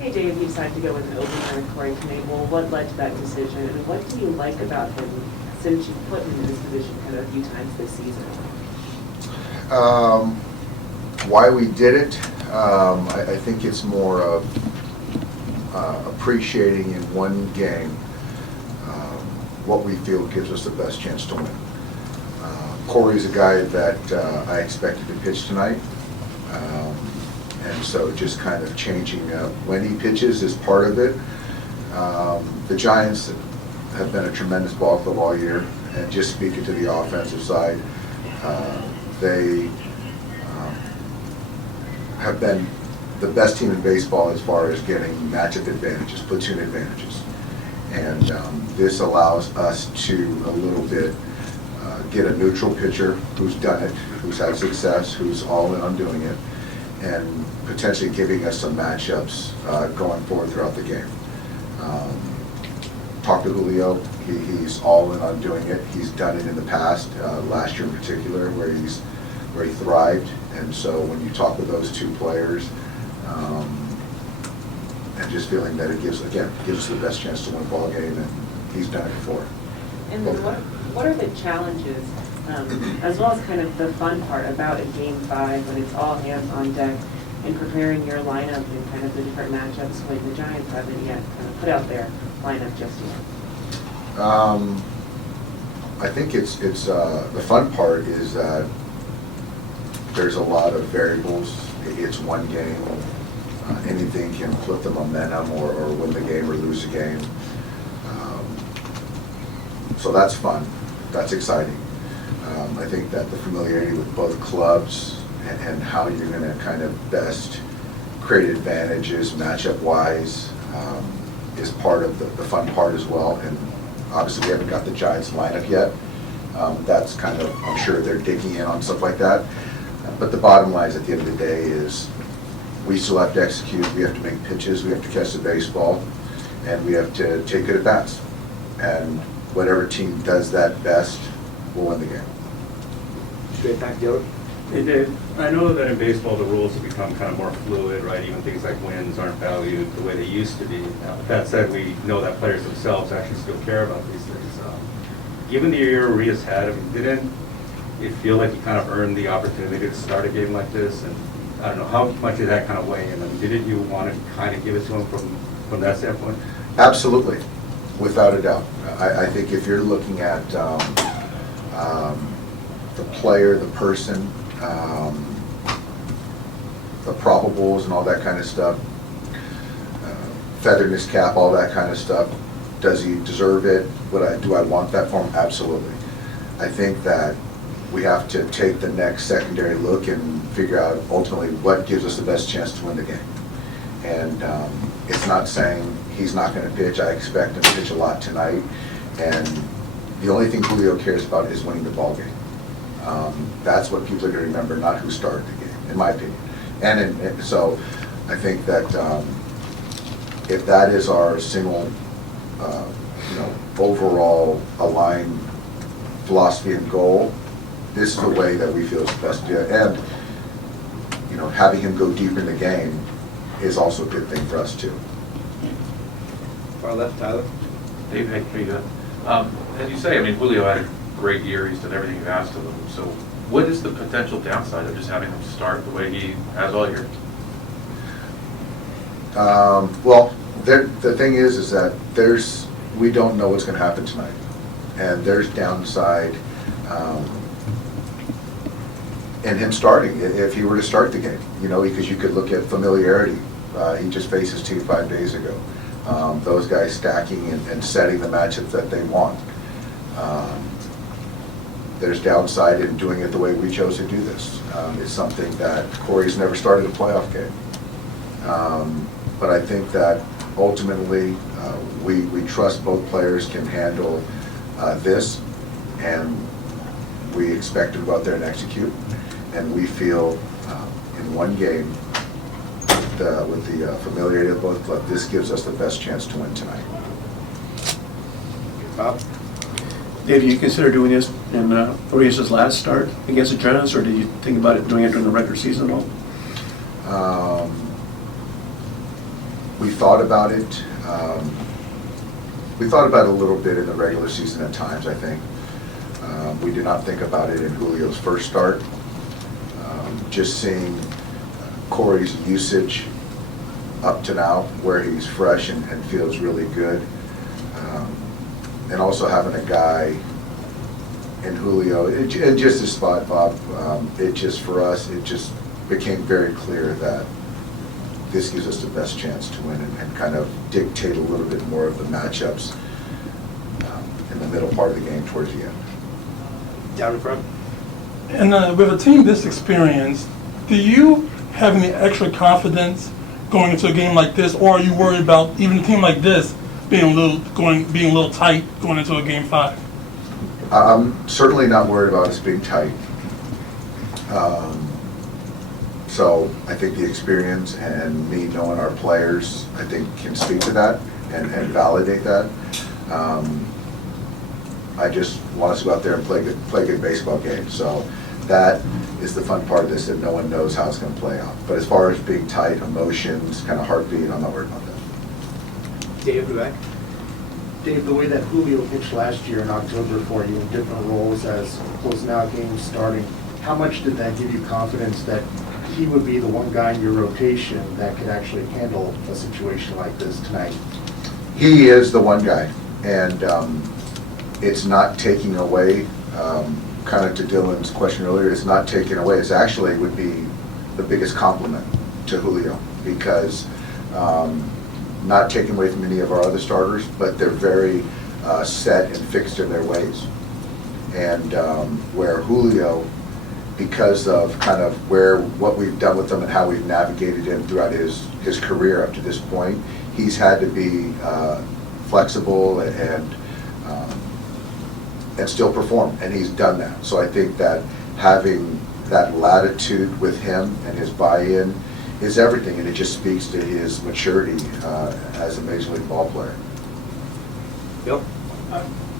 Hey Dave, you decided to go with an opener in Corey Knebel. What led to that decision, and what do you like about him since you've put him in this position kind of a few times this season? Why we did it, I think it's more of appreciating in one game what we feel gives us the best chance to win. Corey's a guy that I expected to pitch tonight. And so just kind of changing when he pitches is part of it. The Giants have been a tremendous ball club all year, and just speaking to the offensive side, they have been the best team in baseball as far as getting matchup advantages, platoon advantages. And this allows us to a little bit get a neutral pitcher who's done it, who's had success, who's all in on doing it, and potentially giving us some matchups going forward throughout the game. Talk to Julio, he's all in on doing it. He's done it in the past, last year in particular, where he thrived. And so when you talk with those two players, and just feeling that it gives us the best chance to win a ball game, and he's done it before. And then what are the challenges, as well as kind of the fun part about a Game 5 when it's all hands on deck and preparing your lineup and kind of the different matchups when the Giants haven't yet kind of put out their lineup just yet? I think it's the fun part is that there's a lot of variables. It's one game. Anything can flip the momentum or win the game or lose the game. So that's fun. That's exciting. I think that the familiarity with both clubs and how you're going to kind of best create advantages matchup-wise is part of the fun part as well. And obviously we haven't got the Giants lineup yet. That's kind of, I'm sure they're digging in on stuff like that. But the bottom line is, at the end of the day, is we still have to execute. We have to make pitches. We have to catch the baseball, and we have to take good at bats. And whatever team does that best will win the game. Straight back, Dylan. Hey Dave, I know that in baseball the rules have become kind of more fluid, right? Even things like wins aren't valued the way they used to be. Now, that said, we know that players themselves actually still care about these things. Given the year Urias had, I mean, didn't it feel like he kind of earned the opportunity to start a game like this? And I don't know, how much did that kind of weigh in? I mean, didn't you want to kind of give it to him from that standpoint? Absolutely, without a doubt. I think if you're looking at the player, the person, the probables and all that kind of stuff, feather in his cap, all that kind of stuff, does he deserve it? Do I want that for him? Absolutely. I think that we have to take the next secondary look and figure out ultimately what gives us the best chance to win the game. And it's not saying he's not going to pitch. I expect him to pitch a lot tonight. And the only thing Julio cares about is winning the ball game. That's what people are going to remember, not who started the game, in my opinion. And so I think that if that is our single, overall aligned philosophy and goal, this is the way that we feel is best to do it. And having him go deep in the game is also a good thing for us too. Far left, Tyler. Dave, how you doing? As you say, I mean, Julio had a great year. He's done everything you've asked of him. So what is the potential downside of just having him start the way he has all year? Well, the thing is that we don't know what's going to happen tonight. And there's downside in him starting, if he were to start the game, because you could look at familiarity. He just faced his team 5 days ago. Those guys stacking and setting the matchups that they want. There's downside in doing it the way we chose to do this. It's something that Corey's never started a playoff game. But I think that ultimately we trust both players can handle this, and we expect to go out there and execute. And we feel in one game with the familiarity of both clubs, this gives us the best chance to win tonight. Bob? Dave, do you consider doing this in Urias' last start against the Giants, or did you think about doing it during the regular season at all? We thought about it. We thought about it a little bit in the regular season at times, I think. We did not think about it in Julio's first start. Just seeing Corey's usage up to now, where he's fresh and feels really good. And also having a guy in Julio, it just a spot, Bob, it just, for us, it just became very clear that this gives us the best chance to win and kind of dictate a little bit more of the matchups in the middle part of the game towards the end. Down in front. And with a team this experienced, do you have any extra confidence going into a game like this, or are you worried about even a team like this being a little tight going into a game 5? I'm certainly not worried about us being tight. So I think the experience and me knowing our players, I think, can speak to that and validate that. I just want us to go out there and play good baseball games. So that is the fun part of this, that no one knows how it's going to play out. But as far as being tight, emotions, kind of heartbeat, I'm not worried about that. Dave, back. Dave, the way that Julio pitched last year in October for you in different roles as closing out games, starting, how much did that give you confidence that he would be the one guy in your rotation that could actually handle a situation like this tonight? He is the one guy, and it's not taking away, kind of to Dylan's question earlier, it's not taking away, it's actually would be the biggest compliment to Julio, because not taking away from any of our other starters, but they're very set and fixed in their ways. And where Julio, because of kind of what we've done with him and how we've navigated him throughout his career up to this point, he's had to be flexible and still perform, and he's done that. So I think that having that latitude with him and his buy-in is everything, and it just speaks to his maturity as a Major League ball player. Bill?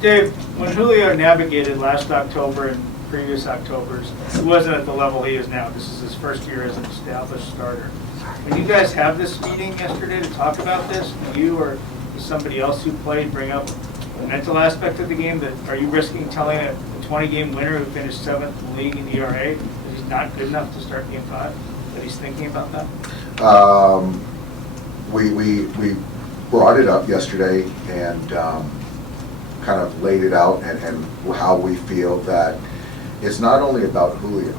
Dave, when Julio navigated last October and previous Octobers, he wasn't at the level he is now. This is his first year as an established starter. When you guys have this meeting yesterday to talk about this, do you or somebody else who played bring up the mental aspect of the game? That are you risking telling a 20-game winner who finished 7th in the league in ERA that he's not good enough to start game 5? That he's thinking about that? We brought it up yesterday and kind of laid it out and how we feel that it's not only about Julio.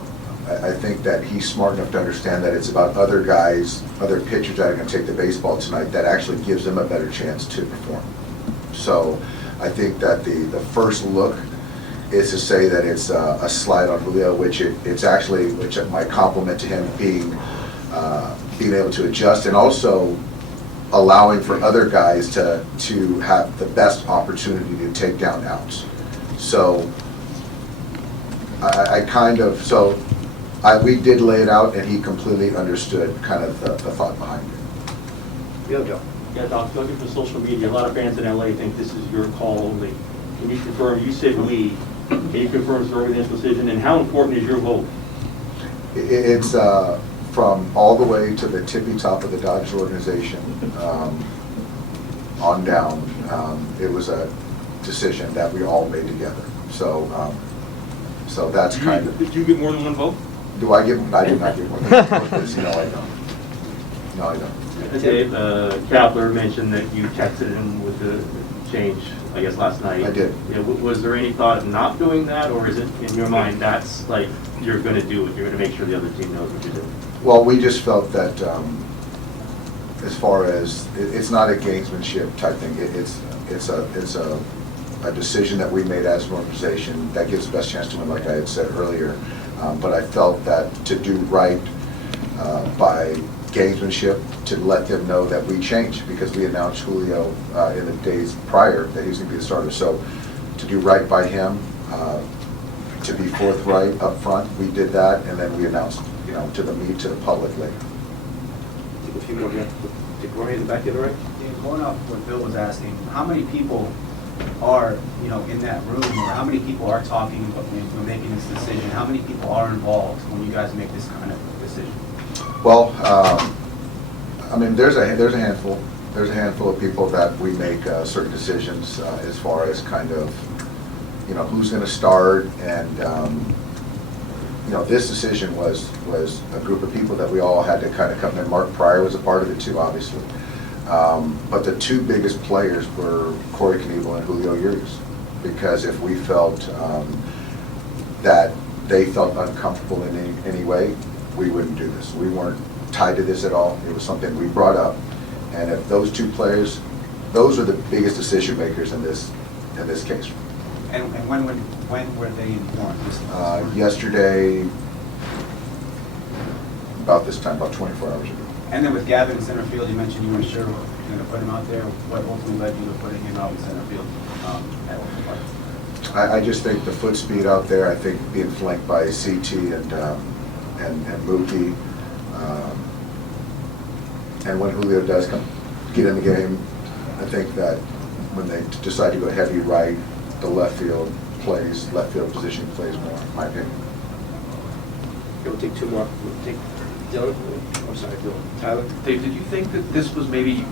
I think that he's smart enough to understand that it's about other guys, other pitchers that are going to take the baseball tonight that actually gives them a better chance to perform. So I think that the first look is to say that it's a slide on Julio, which my compliment to him being able to adjust and also allowing for other guys to have the best opportunity to take down outs. So we did lay it out, and he completely understood kind of the thought behind it. Yeah, Doc, looking for social media, a lot of fans in LA think this is your call only. Can you confirm, you said we, can you confirm Zervin's decision, and how important is your vote? It's from all the way to the tippy top of the Dodgers organization on down. It was a decision that we all made together. So that's kind of. Did you get more than one vote? Do I get? I did not get more than one vote. No, I don't. No, I don't. Dave, Kapler mentioned that you texted him with the change, I guess, last night. I did. Yeah, was there any thought of not doing that, or is it in your mind that's like you're going to do it? You're going to make sure the other team knows what you're doing? Well, we just felt that as far as it's not a gamesmanship type thing. It's a decision that we made as an organization that gives the best chance to win, like I had said earlier. But I felt that to do right by gamesmanship, to let them know that we changed, because we announced Julio in the days prior that he was going to be the starter. So to do right by him, to be forthright up front, we did that, and then we announced, to the public later. Take a few more here. Take Corey in the back, the other right. Dave, going off what Bill was asking, how many people are, in that room, or how many people are talking about making this decision? How many people are involved when you guys make this kind of decision? Well, I mean, there's a handful. There's a handful of people that we make certain decisions as far as kind of, you know, who's going to start, and you know, this decision was a group of people that we all had to kind of come in. Mark Pryor was a part of it too, obviously. But the two biggest players were Corey Knebel and Julio Urias, because if we felt that they felt uncomfortable in any way, we wouldn't do this. We weren't tied to this at all. It was something we brought up, and if those two players, those are the biggest decision makers in this case. And when were they informed? Yesterday, about this time, about 24 hours ago. And then with Gavin in center field, you mentioned you weren't sure you were going to put him out there. What ultimately led you to putting him out in center field at Oakland Park? I just think the foot speed out there, I think being flanked by CT and Mookie, and when Julio does get in the game, I think that when they decide to go heavy right, the left field position plays more, in my opinion. We'll take two more. We'll take Dylan. I'm sorry, Dylan. Tyler? Dave, did you think that this was maybe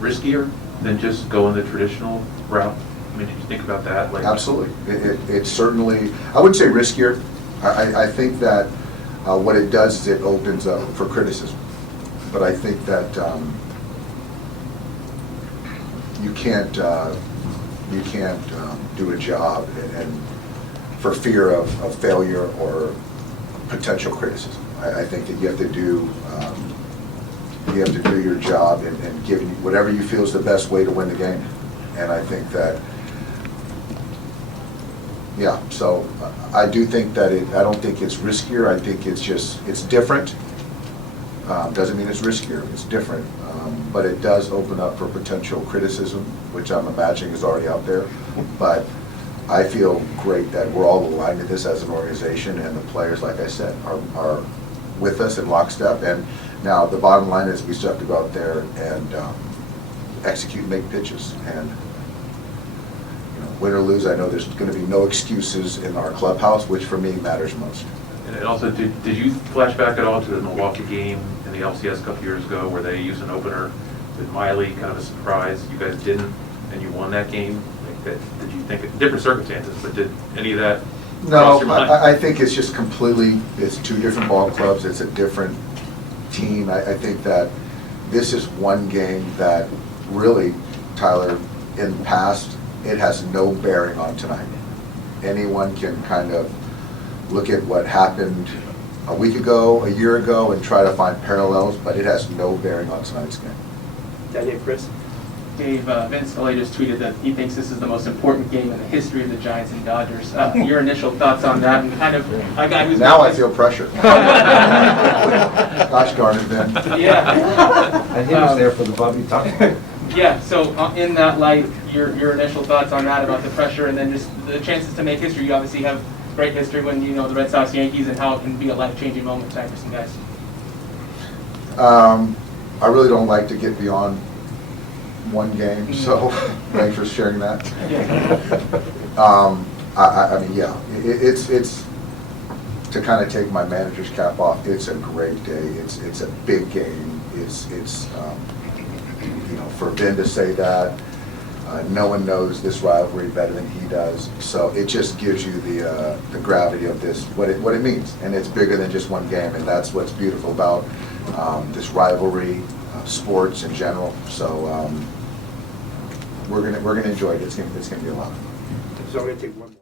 riskier than just going the traditional route? I mean, did you think about that? Like, absolutely. It certainly, I wouldn't say riskier. I think that what it does is it opens up for criticism. But I think that you can't do a job and for fear of failure or potential criticism. I think that you have to do your job and give whatever you feel is the best way to win the game. And I think that, yeah. So I do think that I don't think it's riskier. I think it's different. Doesn't mean it's riskier. It's different. But it does open up for potential criticism, which I'm imagining is already out there. But I feel great that we're all aligned to this as an organization, and the players, like I said, are with us in lockstep. And now the bottom line is we still have to go out there and execute and make pitches. And you know, win or lose, I know there's going to be no excuses in our clubhouse, which for me matters most. and also, did you flash back at all to the Milwaukee game in the LCS a couple years ago where they used an opener with Miley, kind of a surprise? You guys didn't, and you won that game. Like that, did you think, different circumstances, but did any of that cross your mind? No, I think it's just completely, it's two different ball clubs, it's a different team. I think that this is one game that really, Tyler, in the past, it has no bearing on tonight. Anyone can kind of look at what happened a week ago, a year ago, and try to find parallels, but it has no bearing on tonight's game. Daniel, Chris? Dave, Vince Scully just tweeted that he thinks this is the most important game in the history of the Giants and Dodgers. Your initial thoughts on that, and kind of a guy who's... Now I feel pressure. Gosh darn it, Vin. Yeah. I think he was there for the Bobby talk. Yeah, so in that light, your initial thoughts on that, about the pressure, and then just the chances to make history. You obviously have great history when you know the Red Sox, Yankees, and how it can be a life-changing moment tonight for some guys. I really don't like to get beyond one game, so thanks for sharing that. I mean, yeah, it's to kind of take my manager's cap off. It's a great day. It's a big game. It's you know, for Ben to say that, no one knows this rivalry better than he does. So it just gives you the gravity of this, what it means, and it's bigger than just one game, and that's what's beautiful about this rivalry, sports in general. So we're gonna enjoy it. It's gonna be a lot of fun. So I'm going to take one more.